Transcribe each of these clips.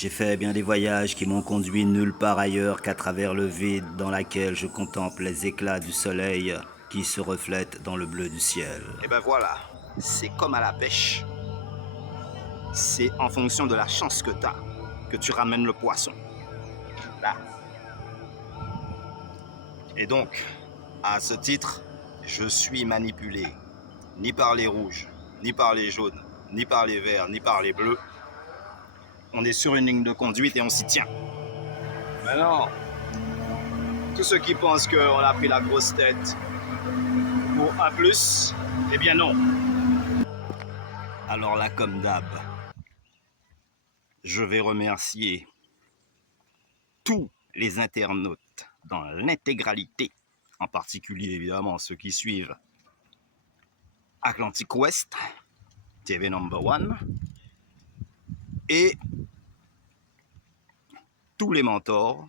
J'ai fait bien des voyages qui m'ont conduit nulle part ailleurs qu'à travers le vide dans lequel je contemple les éclats du soleil qui se reflètent dans le bleu du ciel. Et ben voilà, c'est comme à la pêche. C'est en fonction de la chance que tu as que tu ramènes le poisson. Là. Et donc, à ce titre, je suis manipulé ni par les rouges, ni par les jaunes, ni par les verts, ni par les bleus. On est sur une ligne de conduite et on s'y tient. Maintenant, tous ceux qui pensent qu'on a pris la grosse tête pour un plus, eh bien non. Alors là, comme d'hab, je vais remercier tous les internautes dans l'intégralité, en particulier évidemment ceux qui suivent Atlantic West, TV Number One, et tous les mentors,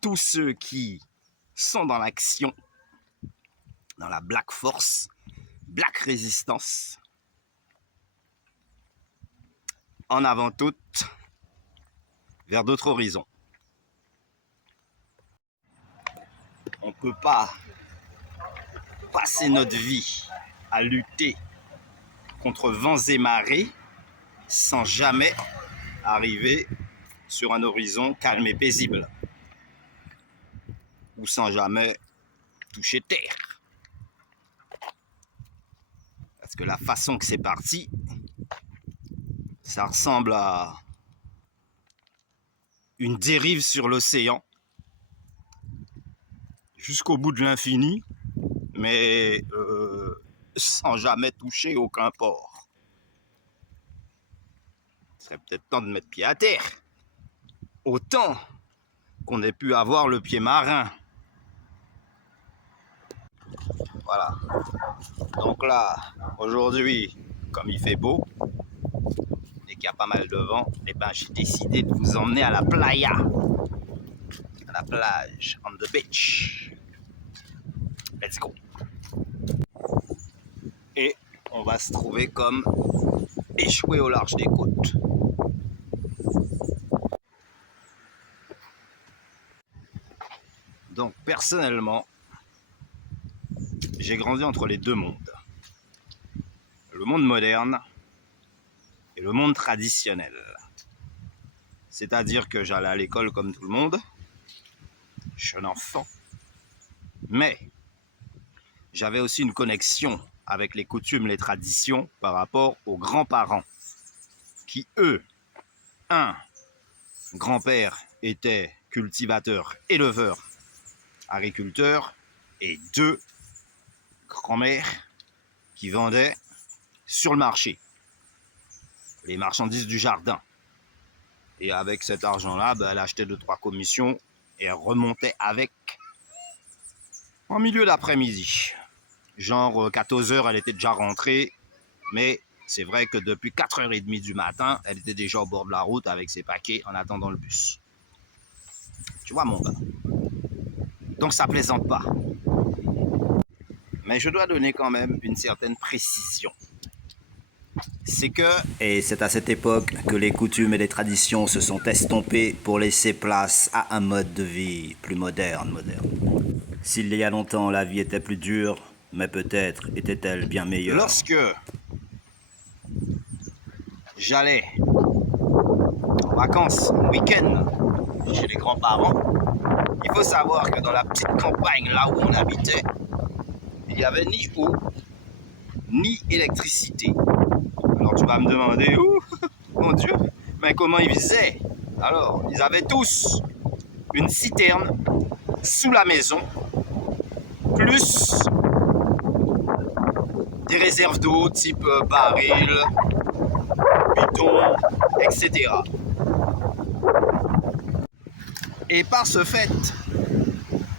tous ceux qui sont dans l'action, dans la Black Force, Black Resistance, en avant toutes, vers d'autres horizons. On ne peut pas passer notre vie à lutter contre vents et marées sans jamais arriver sur un horizon calme et paisible, ou sans jamais toucher terre. Parce que la façon que c'est parti, ça ressemble à une dérive sur l'océan, jusqu'au bout de l'infini, mais sans jamais toucher aucun port. Il serait peut-être temps de mettre pied à terre. Autant qu'on ait pu avoir le pied marin. Voilà. Donc là, aujourd'hui, comme il fait beau et qu'il y a pas mal de vent, eh ben, j'ai décidé de vous emmener à la playa. À la plage, on the beach. Let's go. Et on va se trouver comme échoué au large des côtes. Donc personnellement, j'ai grandi entre les deux mondes. Le monde moderne et le monde traditionnel. C'est-à-dire que j'allais à l'école comme tout le monde, je suis un enfant, mais j'avais aussi une connexion avec les coutumes, les traditions par rapport aux grands-parents qui, eux, un, grand-père était cultivateur, éleveur, agriculteur, et deux, grand-mère qui vendait sur le marché les marchandises du jardin. Et avec cet argent-là, elle achetait 2-3 commissions et elle remontait avec en milieu d'après-midi. Genre 14h, elle était déjà rentrée, mais c'est vrai que depuis 4h30 du matin, elle était déjà au bord de la route avec ses paquets en attendant le bus. Tu vois mon gars. Donc ça plaisante pas. Mais je dois donner quand même une certaine précision. C'est que... Et c'est à cette époque que les coutumes et les traditions se sont estompées pour laisser place à un mode de vie plus moderne. S'il y a longtemps la vie était plus dure, mais peut-être était-elle bien meilleure. Lorsque j'allais en vacances, en week-end, chez les grands-parents, il faut savoir que dans la petite campagne, là où on habitait, il n'y avait ni eau, ni électricité. Alors tu vas me demander, mon Dieu, mais comment ils faisaient? Alors, ils avaient tous une citerne sous la maison, plus des réserves d'eau type baril, bidon, etc. Et par ce fait,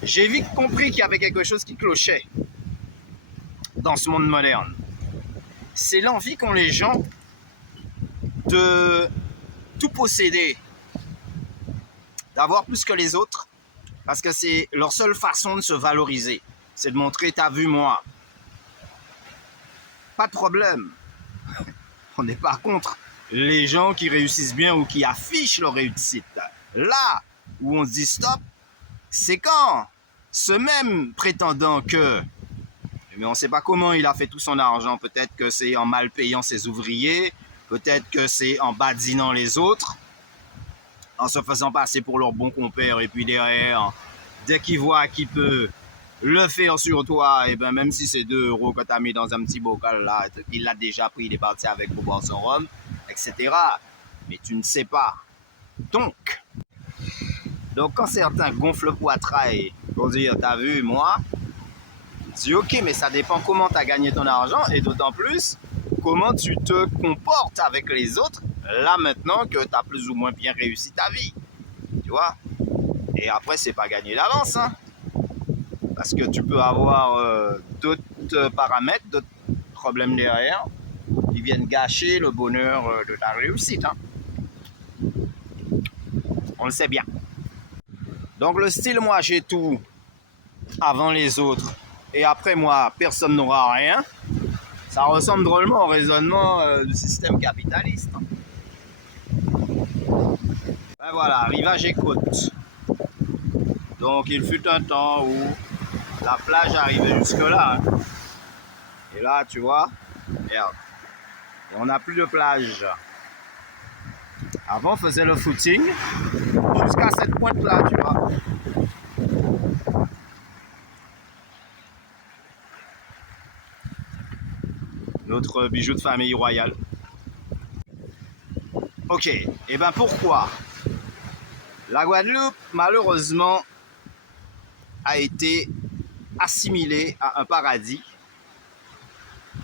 j'ai vite compris qu'il y avait quelque chose qui clochait dans ce monde moderne. C'est l'envie qu'ont les gens de tout posséder, d'avoir plus que les autres, parce que c'est leur seule façon de se valoriser. C'est de montrer, t'as vu moi. Pas de problème. On n'est pas contre les gens qui réussissent bien ou qui affichent leur réussite. Là où on se dit stop, c'est quand ce même prétendant que, mais on ne sait pas comment il a fait tout son argent, peut-être que c'est en mal payant ses ouvriers, peut-être que c'est en badinant les autres, en se faisant passer pour leur bon compère, et puis derrière, dès qu'il voit qu'il peut le faire sur toi, et ben même si c'est 2 euros que tu as mis dans un petit bocal là, il l'a déjà pris, il est parti avec pour boire son rhum, etc. Mais tu ne sais pas. Donc quand certains gonflent le poitrail pour dire, t'as vu, moi, je dis ok, mais ça dépend comment tu as gagné ton argent et d'autant plus comment tu te comportes avec les autres là maintenant que tu as plus ou moins bien réussi ta vie. Tu vois? Et après, c'est pas gagné d'avance, hein? Parce que tu peux avoir d'autres paramètres, d'autres problèmes derrière qui viennent gâcher le bonheur de ta réussite. Hein? On le sait bien. Donc le style, moi j'ai tout avant les autres et après moi personne n'aura rien, ça ressemble drôlement au raisonnement du système capitaliste. Ben voilà, rivage et côte. Donc il fut un temps où la plage arrivait jusque là. Hein. Et là tu vois, regarde, on n'a plus de plage. Avant on faisait le footing jusqu'à cette pointe là, tu vois. Notre bijou de famille royale. Ok, et ben pourquoi la Guadeloupe, malheureusement, a été assimilée à un paradis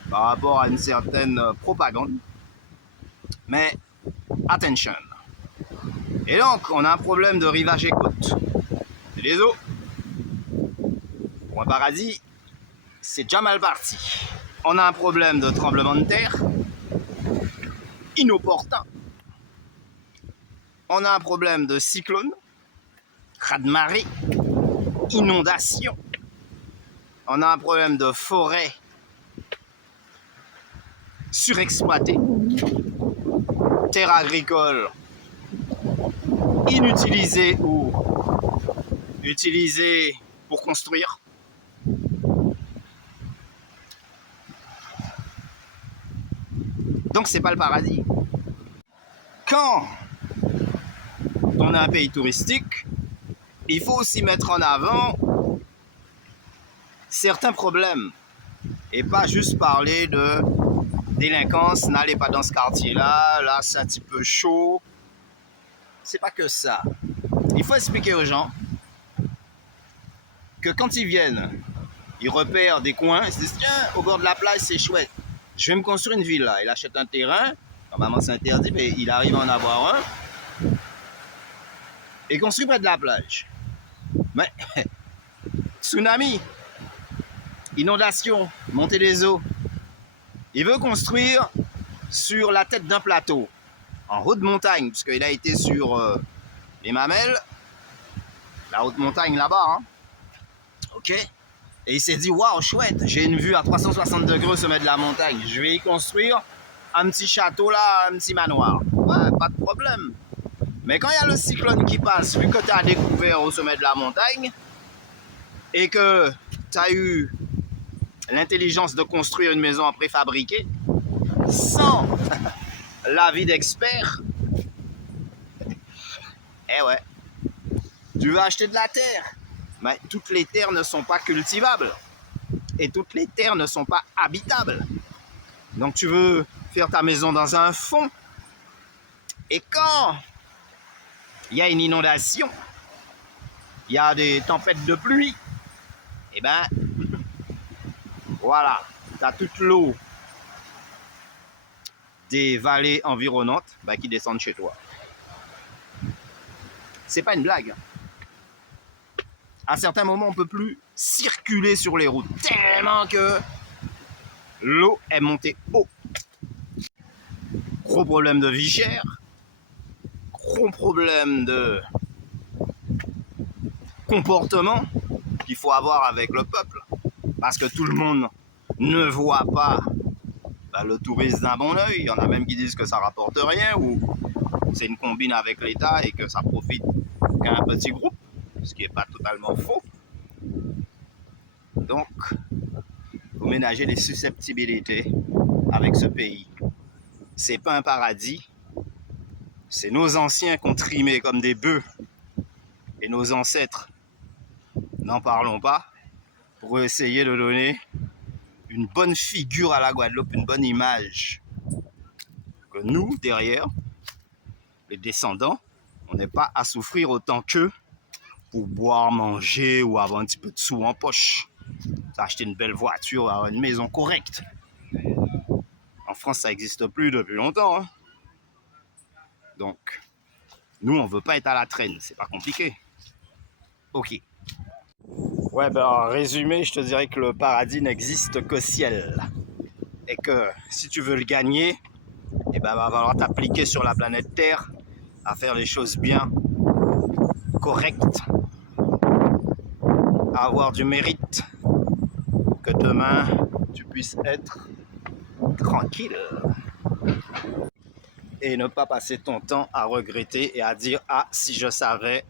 par rapport à une certaine propagande. Mais, attention. Et donc, on a un problème de rivage et côte. C'est les eaux. Pour un paradis, c'est déjà mal parti. On a un problème de tremblement de terre inopportun. On a un problème de cyclone, raz-de-marée, inondation. On a un problème de forêt surexploitée, terre agricole inutilisée ou utilisée pour construire. Donc c'est pas le paradis. Quand on a un pays touristique, il faut aussi mettre en avant certains problèmes et pas juste parler de délinquance, n'allez pas dans ce quartier-là, là c'est un petit peu chaud. C'est pas que ça. Il faut expliquer aux gens que quand ils viennent, ils repèrent des coins, ils se disent tiens, au bord de la plage c'est chouette, je vais me construire une villa. Il achète un terrain, normalement c'est interdit, mais il arrive à en avoir un, et construit près de la plage. Mais tsunami, inondation, montée des eaux. Il veut construire sur la tête d'un plateau, en haute montagne, puisqu'il a été sur les Mamelles, la haute montagne là-bas. Hein. Ok. Et il s'est dit, waouh, chouette, j'ai une vue à 360 degrés au sommet de la montagne. Je vais y construire un petit château là, un petit manoir. Ouais, pas de problème. Mais quand il y a le cyclone qui passe, vu que tu as découvert au sommet de la montagne, et que tu as eu l'intelligence de construire une maison en préfabriqué, sans l'avis d'experts, eh ouais, tu veux acheter de la terre. Mais toutes les terres ne sont pas cultivables. Et toutes les terres ne sont pas habitables. Donc tu veux faire ta maison dans un fond. Et quand il y a une inondation, il y a des tempêtes de pluie, et ben voilà, tu as toute l'eau des vallées environnantes qui descendent chez toi. C'est pas une blague. À certains moments, on ne peut plus circuler sur les routes tellement que l'eau est montée haut. Gros problème de vie chère, gros problème de comportement qu'il faut avoir avec le peuple, parce que tout le monde ne voit pas bah, le tourisme d'un bon oeil. Il y en a même qui disent que ça rapporte rien ou c'est une combine avec l'État et que ça profite qu'à un petit groupe, ce qui n'est pas totalement faux. Donc, il faut ménager les susceptibilités avec ce pays. C'est pas un paradis. C'est nos anciens qu'on trimé comme des bœufs et nos ancêtres, n'en parlons pas, pour essayer de donner une bonne figure à la Guadeloupe, une bonne image. Que nous, derrière, les descendants, on n'est pas à souffrir autant qu'eux pour boire, manger ou avoir un petit peu de sous en poche. Acheter une belle voiture, avoir une maison correcte. En France, ça n'existe plus depuis longtemps. Hein. Donc, nous, on ne veut pas être à la traîne. C'est pas compliqué. Ok. Ouais, ben en résumé, je te dirais que le paradis n'existe qu'au ciel. Et que si tu veux le gagner, eh ben, va falloir t'appliquer sur la planète Terre à faire les choses bien, correctes, à avoir du mérite, que demain tu puisses être tranquille et ne pas passer ton temps à regretter et à dire « Ah, si je savais,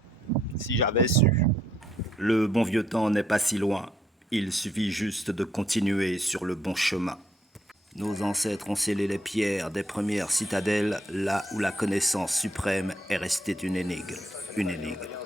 si j'avais su ». Le bon vieux temps n'est pas si loin. Il suffit juste de continuer sur le bon chemin. Nos ancêtres ont scellé les pierres des premières citadelles là où la connaissance suprême est restée une énigme. Une énigme.